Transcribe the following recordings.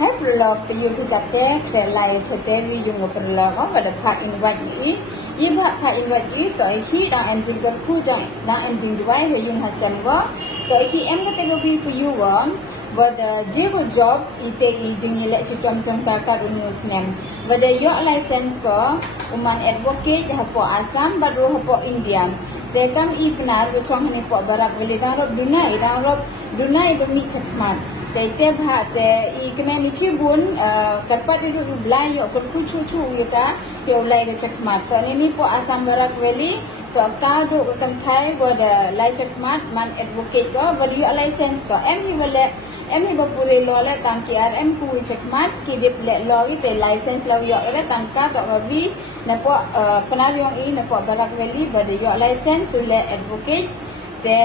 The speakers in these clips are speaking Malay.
hai paralok te yu pijate khrelai chete vi yung paralok wada pha invite yi pha invite yi to khi dang engine ko khu jang dang engine duai he yung hasam go to khi em ka te go vi pu yu go wada jego job ite I jing le chitom chang ka news nem wada yo license ko uman advocate hapoh Assam baru hapoh India te kam I Pnar wo chong hane po barak wele dang rob dunai bami chakmat te bha te I kemen ni chibun karpat ru blai yo por ku chu yo ka yo lai de chakmat to ni po Assam barak weli to ka do kan thai wada lai chakmat man advocate go wada yo license ko em hi wala em hi ba pure lo le tang ki ar em ku chakmat ki dip le lo I te license lo yo le tang ka to vi na po Pnar yong I na po barak weli wada yo license le advocate te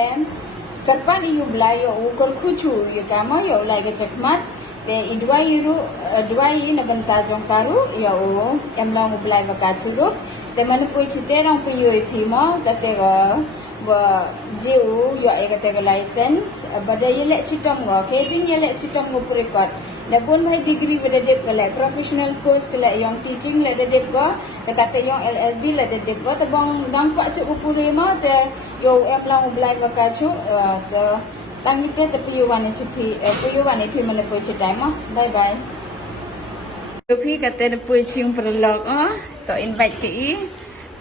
karpan iyu blayo ukor kuchu yu kamo yo lai ke chakmat te idwai na banta jong karu yo em long blai baka churup te manu pui chite rong pu yu phimo kate go ba jiu yo ai kate go license bada yele chitom go ke jing yele chitom go record na bon bhai degree bada dep kala professional course kala yong teaching la de dep go te kate yong LLB la de dep go te bong dang pa chu upure ma te yo em long blai baka chu te tang ni te pu yu wan ni phi man pui chitai ma bye bye yo phi kate de pui chiung prolog to invite ki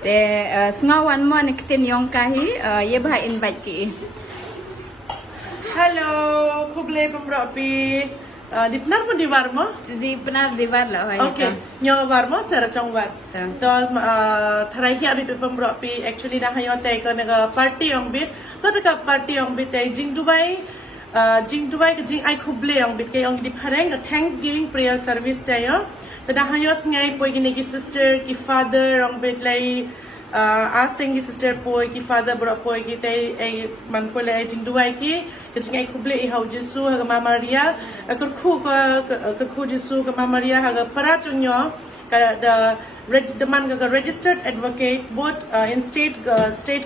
te sngawan mo ni kitin yong kahi ye bha invite ki Hello, kuble pemropi. Di Pnar pun di Warmo? di Pnar di war la hai Okay, nyo Warmo sera chong war. To tharai hi abit pemropi actually dah hayo te ko naga party ong bit. To naga party ong bit te jing Dubai ke jing ai kuble ong bit ke ong di pareng Thanksgiving prayer service te yo. To dah hayo sngai poi gini ki sister ki father ong bit lai asing ki sister poi ki father bro poi ki te ai man ko lai jing Dubai ki jing ai kuble I hau Jesu ha ma Maria kur khu Jesu ka ma Maria ha para chunyo ka the man ka registered advocate both in state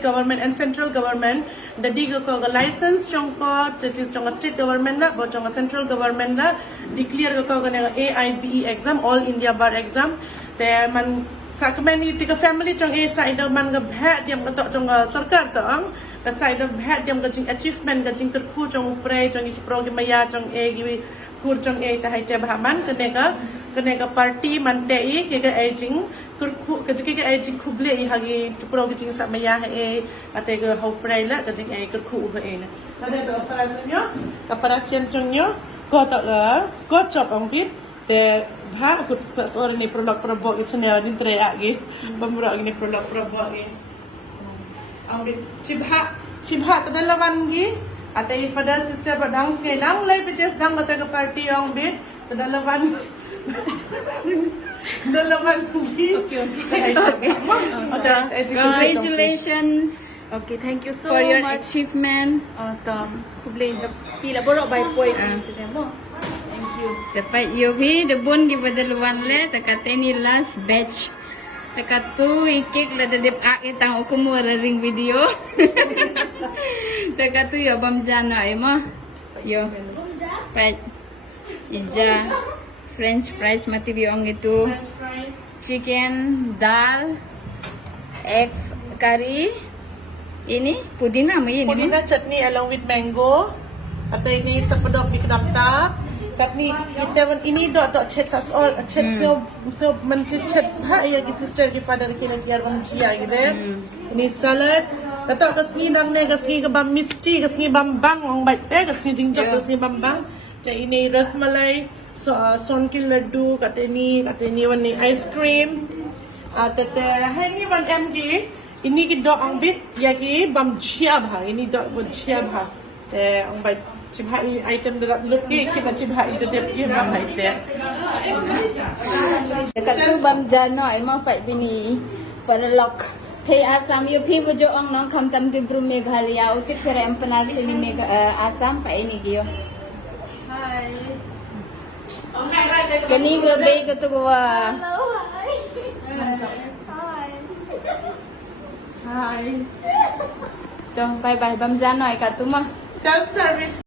government and central government the dig ko license chong ko is chong state government na bo chong central government na declare ko AIBE exam all India bar exam te man sakmen ni tika family chong a side man ga bhat yam ka to chong sarkar to ang ka side bhat yam ka jing achievement ka jing khu chong pre chong I program ya chong a gi kur chong a ta hai te bhaman kane ka party man te I ke ga aging kur khu ka jing ke aging khuble I hagi program jing sa maya he ate ga ho pre la ka jing a kur khu ho e na ade to para chong yo ka para sian chong yo ko to ko chop ang bit te bha kut sore ni prolog probok itu ne din tre agi bamura ini prolog probok ni ang bit chibha kadalawan gi atai father sister badang ngai nang lai peches dang kata ke party ang bit kadalawan dalawan gi okay congratulations okay thank you so for your much achievement kuble pila borok bai poi mo dapat yogi debun di badaluan le takate ni last batch takatu ikik la de a itang ukumu ring video takatu yo bamjana ay mo yo pat ija french fries mati biong itu chicken dal egg curry ini pudina mo yun pudina chutney along with mango atau ini sepedok biknapta katni ini dot chat sas all chat so mencet ha ya ki sister ki father ki nak yar bang chia gide ini salad tato kasni nang ne kasni ka bam misti kasni bam bang ong bai te kasni jingjak kasni bam bang cha ini rasmalai son ki laddu katni wani ice cream tete ha ni wan mg ini ki dot ang bit ya ki bam chia bha ini dot bam chia bha te ong bai chibha item dalam lupi kita chibha itu dia yang ramai dia. Katu bamjano ay mo pa bini paralok. Thay Assam yo phi wo jo ang nang kham tam ke bru Meghalaya utit phere Pnar chini Assam pa ini giyo. Hai. Kani go be ko to go wa. Hi. To bye bye bamjano ay katu ma. Self service